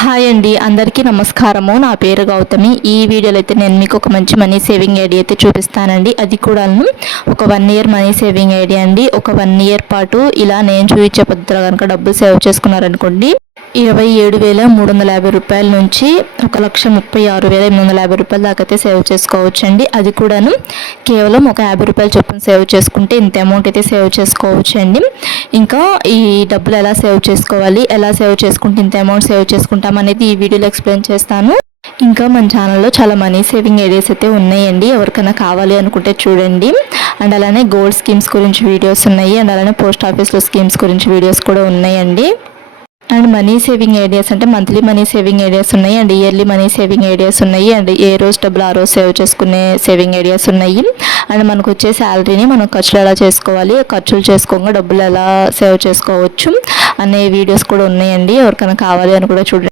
Hi అండి, అందరికీ నమస్కారము. నా పేరు గౌతమి. ఈ వీడియోలో అయితే నేను మీకు ఒక మంచి మనీ సేవింగ్ ఐడియా అయితే చూపిస్తానండి. అది కూడా ఒక 1 ఇయర్ మనీ సేవింగ్ ఐడియా అండి. ఒక 1 ఇయర్ పాటు ఇలా నేను చూపించే పద్ధతిలో కనుక డబ్బులు సేవ్ చేసుకున్నారనుకోండి, 27,350 రూపాయల నుంచి 1,36,850 రూపాయల దాకా అయితే సేవ్ చేసుకోవచ్చు అండి. అది కూడాను కేవలం ఒక 50 రూపాయల చొప్పున సేవ్ చేసుకుంటే ఇంత అమౌంట్ అయితే సేవ్ చేసుకోవచ్చు అండి. ఇంకా ఈ డబ్బులు ఎలా సేవ్ చేసుకోవాలి, ఎలా సేవ్ చేసుకుంటే ఇంత అమౌంట్ సేవ్ చేసుకుంటాం అనేది ఈ వీడియోలో ఎక్స్ప్లెయిన్ చేస్తాను. ఇంకా మన ఛానల్లో చాలా మనీ సేవింగ్ ఐడియాస్ అయితే ఉన్నాయండి. ఎవరికైనా కావాలి అనుకుంటే చూడండి. అండ్ అలానే గోల్డ్ స్కీమ్స్ గురించి వీడియోస్ ఉన్నాయి. అండ్ అలానే పోస్ట్ ఆఫీస్లో స్కీమ్స్ గురించి వీడియోస్ కూడా ఉన్నాయండి. అండ్ మనీ సేవింగ్ ఐడియాస్ అంటే మంత్లీ మనీ సేవింగ్ ఐడియాస్ ఉన్నాయి, and yearly money saving ideas ఉన్నాయి, అండ్ ఏ రోజు డబ్బులు ఆ రోజు సేవ్ చేసుకునే సేవింగ్ ఐడియాస్ ఉన్నాయి. అండ్ మనకు వచ్చే శాలరీని మనం ఖర్చులు ఎలా చేసుకోవాలి, ఖర్చులు చేసుకోగా డబ్బులు ఎలా సేవ్ చేసుకోవచ్చు అనే వీడియోస్ కూడా ఉన్నాయండి. ఎవరికైనా కావాలి అని కూడా చూడండి.